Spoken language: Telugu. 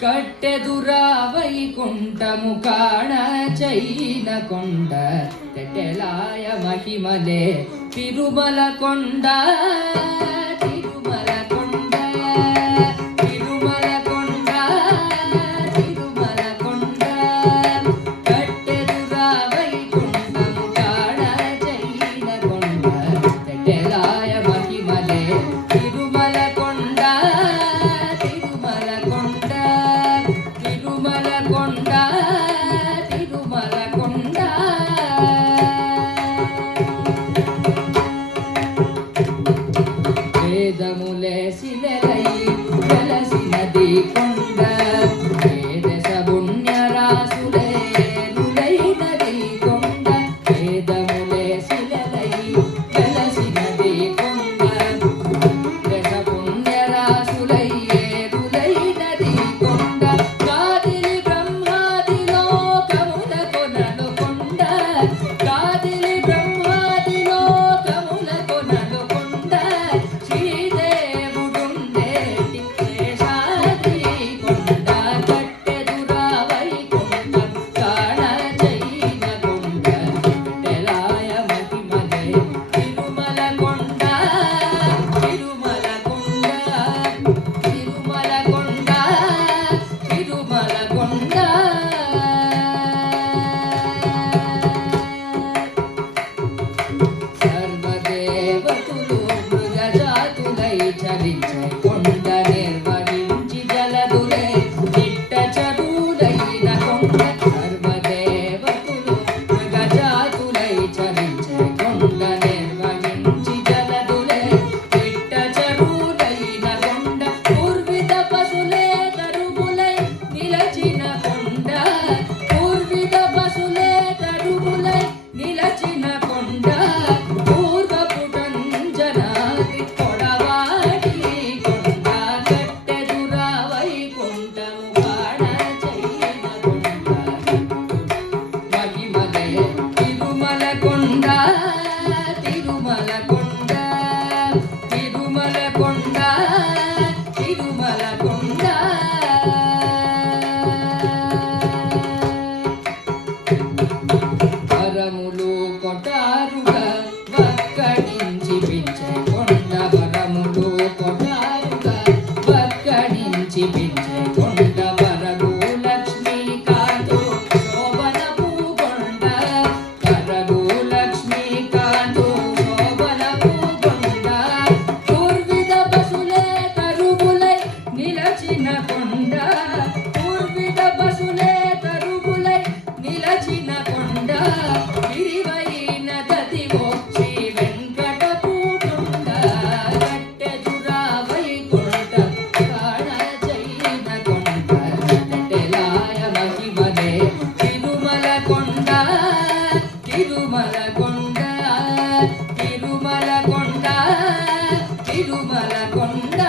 కట్టెదురా వైకుంఠము కాణ చైన కొండ తెటెలాయ మహిమలే తిరుమల కొండ తిరుమల కొండ తిరుమల కొండ తిరుమల కొండ కట్టెదురా వైకుంఠము కాణ చైన కొండ తెటెలాయ మహిమలే తిరుమల కొండ తిరుమల కొండ తిరుమల కొండ తిరుమల కొండ వేదములే శిలలై వెలసినది కొండ వేదస పుణ్యరాసులే నులైనది కొండ వేదములే శిలలై వెలసినది కొండ వేద పుణ్యరాసులై నులైనది కొండ కాదిలి బ్రహ్మాది లోకముల కొనలు కొండ కాదిలి బ్రహ్మాది లోకముల కొనలు కొండ శ్రీదేవుడుండేటి శేషాద్రి కొండ కట్టెదురా వైకుంఠం కాణ చైన కొండ తెలాయ మహిమలే తిరుమల కొండ తిరుమల కొండ తిరుమల కొండ తిరుమల కొండ సర్వదేవతులు మృగజాతులై చరించే కొండ నిర్వహించి జలదులే నిట్ట చరులైన కొండ సర్వదేవతులు మృగజాతులై చరించే కొండ నిర్వహించి జలదులే నిట్ట చరులైన కొండ పూర్విత పశులే తరుగులై నిలచిన కొండ పూర్విత పశులే తరుగులై నిలచిన కొండ పూర్వపుటంజనాది కొడవాటి కొండ కట్టెదురా వైకుంఠము కాణ చైన కొండ మహిమలే తిరుమల కొండ తిరుమల కొండ తిరుమల కొండ తిరుమల కొండ వరములు కొటారుగా వక్కడించి పించే కొండ వరములు కొటారుగా వక్కడించి పించే కొండ వరగు లక్ష్మీకాంతు శోభనపు కొండ వరగు లక్ష్మీకాంతు శోభనపు కొండ పూర్విత పశులే తరుగులై నిలచిన కొండ పూర్విత పశులే తరుగులై నిలచిన కొండ విరివైన గదివో శ్రీ వెంకటపు కొండ కట్టెదురా వైకుంఠం కాణ చైన కొండ తెటెలాయ మహిమలే తిరుమల కొండ తిరుమల కొండ తిరుమల కొండ తిరుమల కొండ